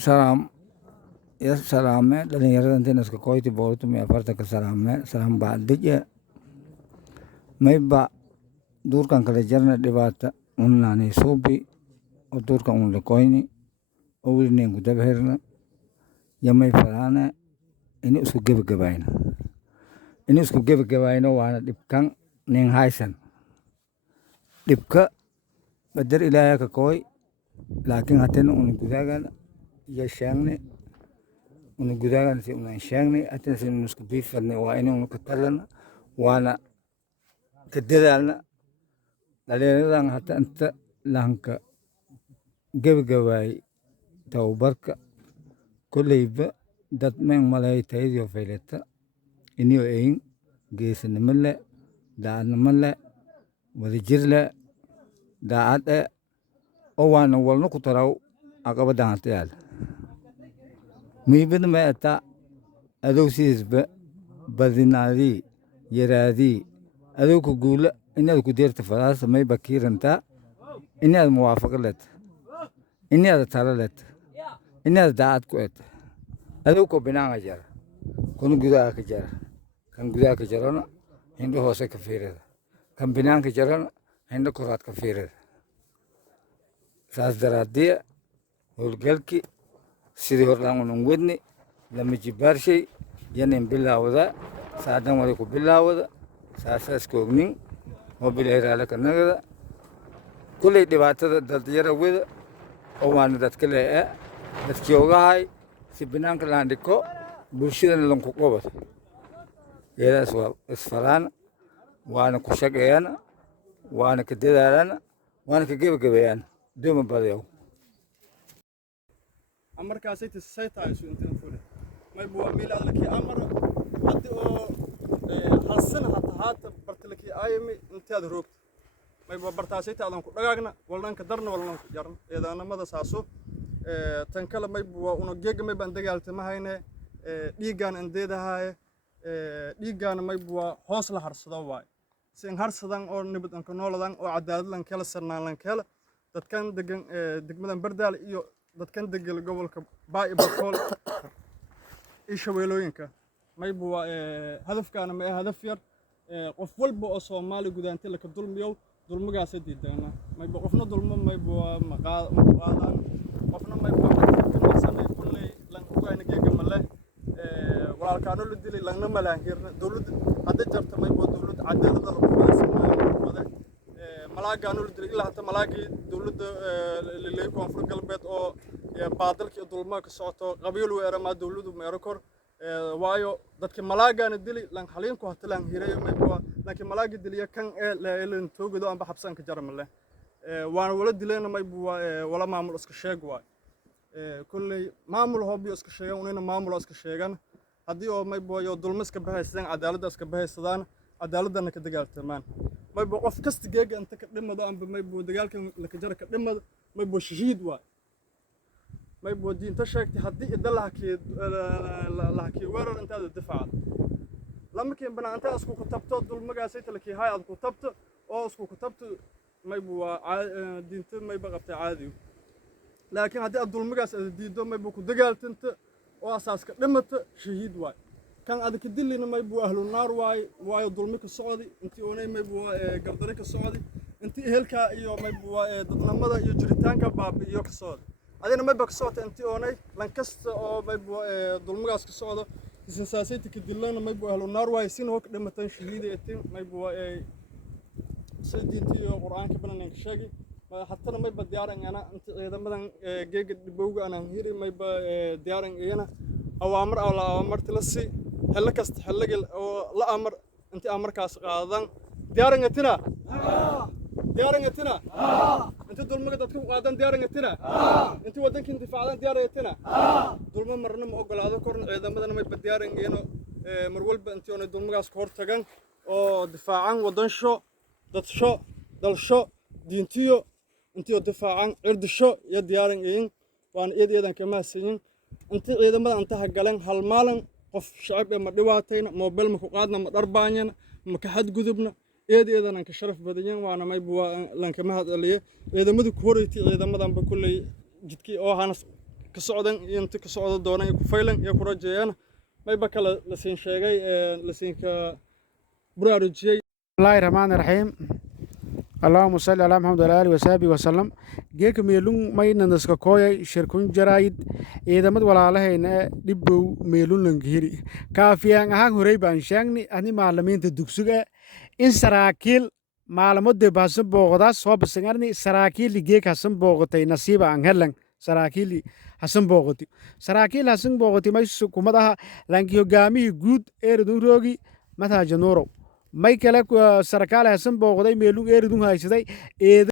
Salam, ya salame dhalinyarada inta iska koyti boortu mi afartanka salame salam bacdije mayba duurkan kala jarna dhibaata unnaani suubi oo duurkan un lakoyni oo weli neenku dabherna yamay falaane ini isku gebagabayna ini isku gebagabayno waana dhibkan nin haysan dhibka badar ilaahay ka koy laakiin hatana una gudaagan iyo sheegne una gudaagan si una sheegne hatana si una isku biifadne waa ini una ka talana waana ka dadaalna dhalinyaradan hata inta lahanka gebagabaay tababarka kolleyba dad meen malay tayadiyo faylata iniyo eyin geesinimo le daacadnimo le wadajir le daacad e oo waana walna ku taraw aqabadan hata yaala muhiimada may ata adow sidiisba badinaadii yaraadii adowka guula inaad ku deerta fadaasa may bakiirantaa inaad muwaafaqo leta inaad talo leta inaad daacad ku eta adowka binaanka jara kuna gudaha ka jara kan gudaha ka jarana hindho hoose ka fiirada kan binaanka jarana hindho koraad ka fiirada saas daraadiya howlgalki sidii hordhaan unan wedni lama jibaarshay yanin bilaawada saadan wali ku bilaawada saasaas koognin oo bilaahi raale ka nagada kulley dhibaatada dadyara weda oo waana dadka lee dadkii ogahay si binaanka laan dhiko bulshadana lanku qobad yeedaas waa isfalaana waana ku shaqeeyana waana ka dadaalana waana ka gebagabeeyana dooma badayow amarkaasay tisaytayso intan fure may buu meel adlaki amar hadii oo halsan hata bartilaki aymi intaad roogto may buu bartaasay taadan ku dhagaagna walnanka darna walnanka jarna eedaanamada saaso tan kale may buu una geega may baan dagaaltamahayne dhiigaan andeedahay dhiigaan may buu hoos la harsado waay sin harsadan oo nibad an ka nooladan oo cadaalad lan kala sarnaan lan kala dadkan degan degmadan bardaal iyo dadkan degan gobolka baay bakool isha weelooyinka may buu hadafkaana ma hadaf yar qof walba oo Soomaali gudaanta la ka dulmiyo dulmigaas diidana may buu qofna dulmo may buu maqaadan qofna may buu ka samay kulay lan ugaana geega male walaalkaano la dilay langna malaan hirna dawladda hadda jarta may buu dawladda cadaalad la ku faasanayo malaagaano la dilay ilaa hata malaagii dawladda lilay koonfur galbeed oo baadalkii dulma ka socoto qabiil weera ma dawladdu meero kor waayo dadka malaagaana dilay lan xaliin ku hata lan hiray may buu laakiin malaagi diliya kan la toogado amba xabsan ka jarmale waan wala dilayna may buu wala maamul iska sheeg waay kulley maamul hoobiyo iska sheegan unina maamul iska sheegan hadii oo may buu yo dulma iska bahaysan cadaalad iska bahaysadaan cadaaladana ka dagaaltamaan may buu qof kasta geega inta ka dhimado amba may buu dagaalkan la ka jar ka dhimado may buu shahiid waay may buu diinta sheegtay hadii idalaha weerar intaada difaac lama keen banaanta isku ku tabto dulmagaasay talakii hay aad ku tabto oo isku ku tabto may buu diinta may baqabtay caadi laakiin hadii aad dulmagaas aad diido may buu ku dagaaltanta oo asaaska dhimata shahiid waay kan aad ka dilina may buu ahlu naar waay waayo dulmi ka socdi intii oonay may buu gardari ka socdi intii ehelka iyo may buu dadnamada iyo jiritaanka baabiyo ka socdi adina may baa ka socota intii oonay lan kasta oo may buu dulmagaas ka socdo سياسيتي كدلنا ما يبغى النار وايسين هو كده مثلا شهيد يتم ما يبغى سيدتي القرآن كبرنا نكشاقي حتى ما يبغى ديارن أنا أنت إذا مثلا جيج بوجا أنا هيري ما يبغى ديارن أنا أو أمر أو لا أمر تلسي هلا كست هلا جل أو لا أمر أنت أمر كاس قاعدان ديارن أتنا ديارن أتنا أنت دول ما قدرت قاعدان ديارن أتنا أنت ودنك أنت فعلان ديارن أتنا دول ما مرنا ما أقول هذا كورن إذا مثلا ما يبغى ديارن إنه مرول بأنت أنا دول ما قاس كورت تجان أو دفاعان ودن شو دت شو دل شو دينتيو أنت دفاعان عرض شو يا ديارن إين وأنا إيدي كمان سنين أنت إذا مثلا أنت هجلن هالمالن قف شعب ما دواتين موبيل مخقادنا مدربانين مكحد جذبنا إيدي أنا كشرف بدين وأنا ما يبغى لان كما هذا اللي إذا مدك هوريتي إذا مدام بكل جدكي أو هنس كسعودن ينت كسعود دونا يكفيلن يكرجيان ما يبقى لسين شيء لسين كبرارجي بسم الله الرحمن الرحيم اللهم صل على محمد وعلى آله وصحبه وسلم geek meelun mayna naska kooyay shirkun jaraayid ciidamad walaalahayna dhibbow meelun langihiri kaafiyaan ahaan horey baan sheegnay ani macallimiinta dugsiga in saraakiil maalmo debaasan booqdaas soo basangarni saraakiil geek hasan booqatay nasiiba aan helan saraakiil hasan booqati saraakiil hasan booqati may kumadaha lanki hogaamihii guud eeradun roogi mataja nuuro may kale sarkaal hasan booqday meelun eeradun haysaday